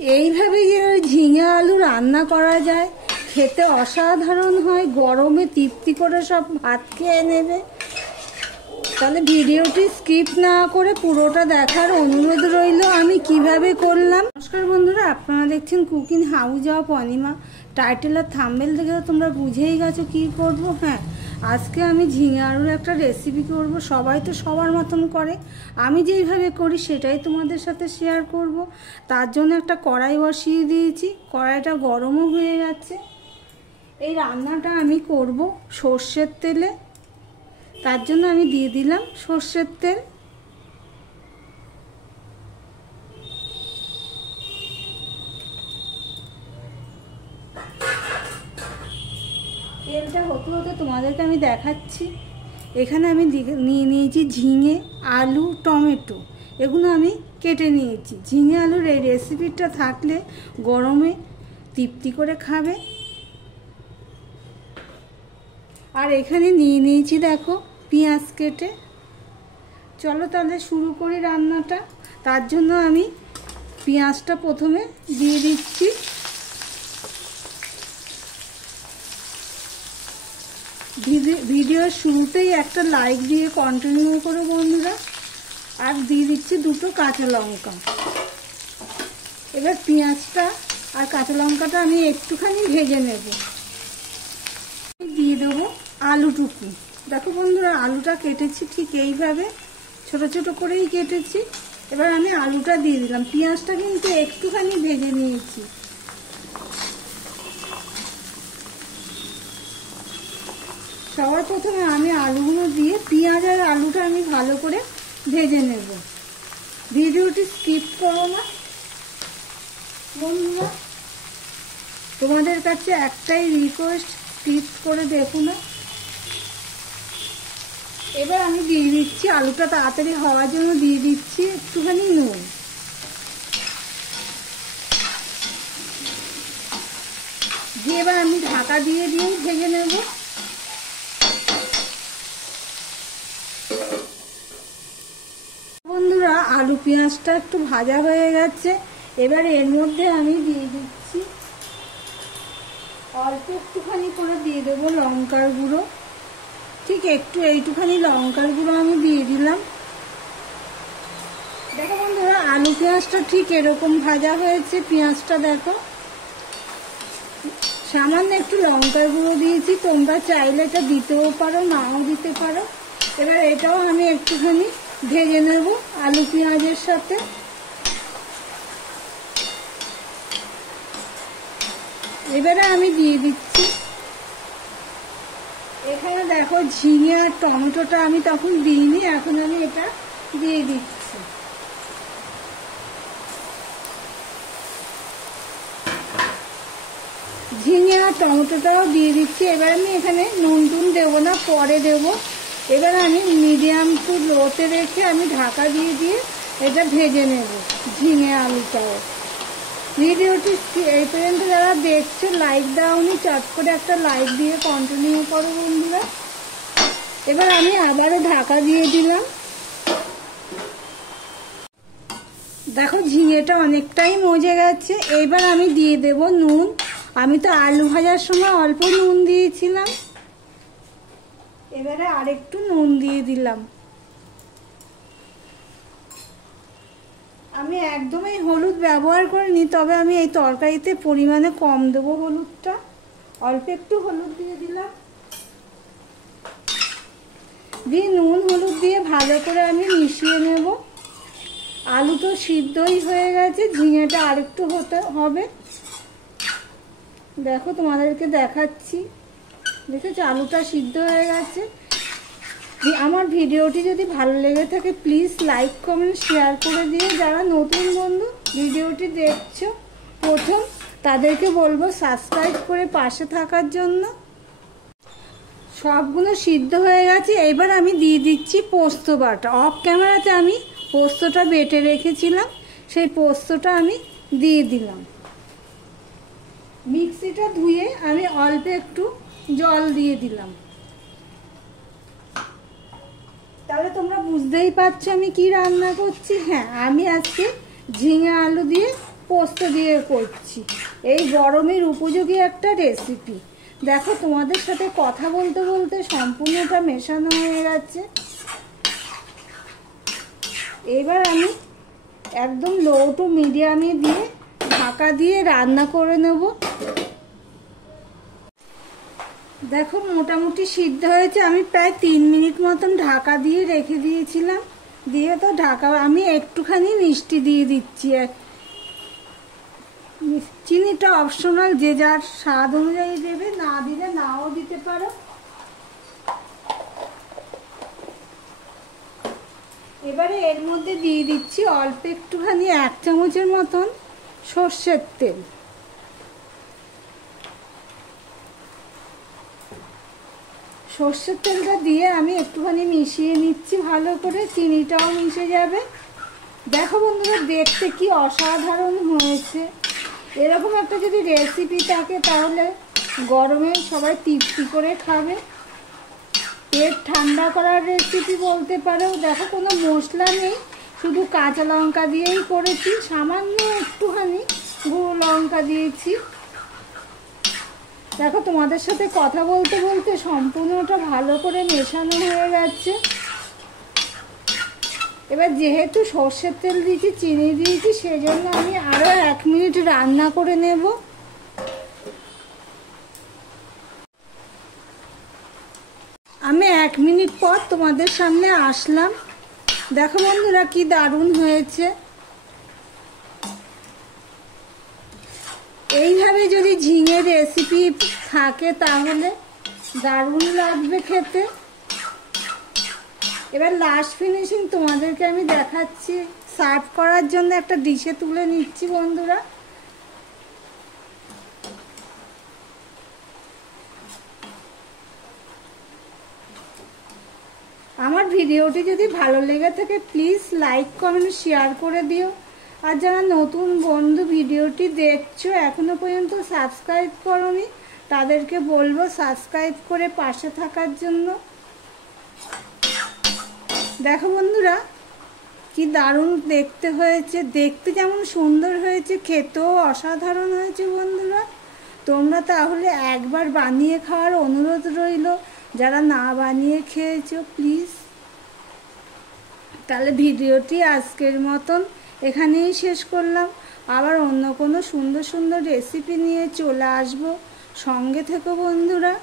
এইভাবে যে ঝিঙে আলু রান্না করা যায়, খেতে অসাধারণ হয়। গরমে তৃপ্তি করে সব ভাত খেয়ে নেবে। তাহলে ভিডিওটি স্কিপ না করে পুরোটা দেখার অনুরোধ রইল আমি কিভাবে করলাম। নমস্কার বন্ধুরা, আপনারা দেখছেন cooking house of Anima. Title আর থাম্বনেল থেকে তোমরা বুঝেই গেছো কি করব। হ্যাঁ, আজকে আমি ঝিঙে আলুর একটা রেসিপি করব। সবাই তো সবার মতন করে, আমি যেইভাবে করি সেটাই তোমাদের সাথে শেয়ার করব। তার জন্য একটা কড়াই বসিয়ে দিয়েছি, কড়াইটা গরমও হয়ে গেছে। এই রান্নাটা আমি করব সর্ষের তেলে, তার জন্য আমি দিয়ে দিলাম সর্ষের তেল। তেলটা হতে হতে তোমাদেরকে আমি দেখাচ্ছি। এখানে আমি নিয়ে নিয়েছি ঝিঙে, আলু, টমেটো, এগুলো আমি কেটে নিয়েছি। ঝিঙে আলুর এই রেসিপিটা থাকলে গরমে তৃপ্তি করে খাবে। আর এখানে নিয়ে নিয়েছি দেখো পেঁয়াজ কেটে। চলো তাহলে শুরু করি রান্নাটা। তার জন্য আমি পেঁয়াজটা প্রথমে দিয়ে দিচ্ছি। ভিডিওর শুরুতেই একটা লাইক দিয়ে কন্টিনিউ করো বন্ধুরা। আর দিয়ে দিচ্ছি দুটো কাঁচা লঙ্কা। এবার পেঁয়াজটা আর কাঁচা লঙ্কাটা আমি একটুখানি ভেজে নেব। দিয়ে দেবো আলুটুকু। দেখো বন্ধুরা, আলুটা কেটেছি ঠিক এইভাবে ছোট ছোট করেই কেটেছি। এবার আমি আলুটা দিয়ে দিলাম। পেঁয়াজটা কিন্তু একটুখানি ভেজে নিয়েছি। সবার প্রথমে আমি আলুগুলো দিয়ে পেঁয়াজ আর আলুটা আমি ভালো করে ভেজে নেব। ভিডিওটি স্কিপ করো না বন্ধুরা, তোমাদের কাছে একটাই রিকোয়েস্ট, স্কিপ করে দেখো না। এবার আমি দিয়ে দিচ্ছি, আলুটা তাড়াতাড়ি হওয়ার জন্য দিয়ে দিচ্ছি একটুখানি নুন। দিয়ে এবার আমি ঢাকা দিয়ে দিয়েই ভেজে নেব। বন্ধুরা, আলু পেঁয়াজটা একটু ভাজা হয়ে গেছে। এবার এর মধ্যে আমি দিয়ে দিচ্ছি অল্প একটুখানি করে দিয়ে দেবো লঙ্কার গুঁড়ো। ঠিক একটু এইটুখানি লঙ্কার গুঁড়ো আমি দিয়ে দিলাম। দেখো বন্ধুরা, আলু পেঁয়াজটা ঠিক এরকম ভাজা হয়েছে। পেঁয়াজটা দেখো, সামান্য একটু লঙ্কার গুঁড়ো দিয়েছি। তোমরা চাইলে এটা দিতেও পারো, নাও দিতে পারো। এবার এটাও আমি একটুখানি ভেজে নেব আলু পেঁয়াজের সাথে। এবারে আমি দিয়ে দিচ্ছি, এখানে দেখো ঝিঙে আর টমেটোটা আমি তখন দিইনি, এখন আমি এটা দিয়ে দিচ্ছি। ঝিঙে আর টমেটোটাও দিয়ে দিচ্ছি। এবার আমি এখানে নুন টুন দেবো না, পরে দেবো। এবার আমি মিডিয়াম টু লোতে রেখে আমি ঢাকা দিয়ে দিয়ে এটা ভেজে নেব ঝিঙে আলুটাও। ভিডিওটি এই পর্যন্ত যারা দেখছো লাইক দাওনি, চট করে একটা লাইক দিয়ে কন্টিনিউ করো বন্ধুরা। এবার আমি আবারও ঢাকা দিয়ে দিলাম। দেখো ঝিঙেটা অনেকটাই মজে গেছে। এবার আমি দিয়ে দেব নুন। আমি তো আলু ভাজার সময় অল্প নুন দিয়েছিলাম, এবারে আরেকটু নুন দিয়ে দিলাম। আমি একদমই হলুদ ব্যবহার করিনি, তবে আমি এই তরকারিতে পরিমাণে কম দেবো হলুদটা। অল্প একটু হলুদ দিয়ে দিলাম। দিয়ে নুন হলুদ দিয়ে ভালো করে আমি মিশিয়ে নেব। আলু তো সিদ্ধই হয়ে গেছে, ঝিঙেটা আরেকটু হতে হবে। দেখো তোমাদেরকে দেখাচ্ছি, দেখেছো আলুটা সিদ্ধ হয়ে গেছে। আমার ভিডিওটি যদি ভালো লেগে থাকে প্লিজ লাইক কমেন্ট শেয়ার করে দিয়ে। যারা নতুন বন্ধু ভিডিওটি দেখছো প্রথম, তাদেরকে বলবো সাবস্ক্রাইব করে পাশে থাকার জন্য। সবগুলো সিদ্ধ হয়ে গেছে। এবার আমি দিয়ে দিচ্ছি পোস্ত বাটা। অফ ক্যামেরাতে আমি পোস্তটা বেটে রেখেছিলাম, সেই পোস্তটা আমি দিয়ে দিলাম। মিক্সিটা ধুয়ে আমি অল্প একটু জল দিয়ে দিলাম। তাহলে তোমরা বুঝতেই পারছো আমি কি রান্না করছি। হ্যাঁ, আমি আজকে ঝিঙে আলু দিয়ে পোস্ত দিয়ে করছি। এই গরমের উপযোগী একটা রেসিপি। দেখো তোমাদের সাথে কথা বলতে বলতে সম্পূর্ণটা মেশানো হয়ে গেছে। এবার আমি একদম লো টু মিডিয়ামে দিয়ে ঢাকা দিয়ে রান্না করে নেব। দেখো মোটামুটি সিদ্ধ হয়েছে। আমি প্রায় 3 মিনিট মতন ঢাকা দিয়ে রেখে দিয়েছিলাম। দিয়ে তো ঢাকা আমি একটুখানি মিষ্টি দিয়ে দিচ্ছি। চিনিটা অপশনাল, যে যার স্বাদ অনুযায়ী দেবে, না দিলে নাও দিতে পারো। এবারে এর মধ্যে দিয়ে দিচ্ছি অল্প একটুখানি 1 চামচের মতন সর্ষের তেল। সর্ষের তেলটা দিয়ে আমি একটুখানি মিশিয়ে নিচ্ছি ভালো করে, চিনিটাও মিশে যাবে। দেখো বন্ধুরা, দেখতে কি অসাধারণ হয়েছে। এরকম একটা যদি রেসিপি থাকে তাহলে গরমে সবাই তৃপ্তি করে খাবে। পেট ঠান্ডা করার রেসিপি বলতে পারো। দেখো কোনো মশলা নেই, শুধু কাঁচা লঙ্কা দিয়েই করেছি, সামান্য একটুখানি গুঁড়ো লঙ্কা দিয়েছি। দেখো তোমাদের সাথে কথা বলতে বলতে সম্পূর্ণটা ভালো করে মেশানো হয়ে গেছে। এবার যেহেতু সর্ষের তেল দিয়েছি, চিনি দিয়েছি, সেজন্য আমি আরও 1 মিনিট রান্না করে নেব। আমি 1 মিনিট পর তোমাদের সামনে আসলাম। দেখো বন্ধুরা কি দারুণ হয়েছে। এইভাবে যদি ঝিঙের রেসিপি থাকে তাহলে দারুণ লাগবে খেতে। এবার লাস্ট ফিনিশিং তোমাদেরকে আমি দেখাচ্ছি। সার্ভ করার জন্য একটা ডিশে তুলে নিচ্ছি বন্ধুরা। আমার ভিডিওটি যদি ভালো লেগে থাকে প্লিজ লাইক কমেন্ট শেয়ার করে দিও। আর যারা নতুন বন্ধু ভিডিওটি দেখছো এখনো পর্যন্ত সাবস্ক্রাইব করোনি, তাদেরকে বলবো সাবস্ক্রাইব করে পাশে থাকার জন্য। দেখো বন্ধুরা কি দারুণ দেখতে হয়েছে। দেখতে যেমন সুন্দর হয়েছে, খেতেও অসাধারণ হয়েছে বন্ধুরা। তোমরা তাহলে একবার বানিয়ে খাওয়ার অনুরোধ রইল। যারা না বানিয়ে খেয়েছো প্লিজ। তাহলে ভিডিওটি আজকের মতন এখানেই শেষ করলাম। আবার অন্য কোনো সুন্দর সুন্দর রেসিপি নিয়ে চলে আসবো। সঙ্গে থেকো বন্ধুরা।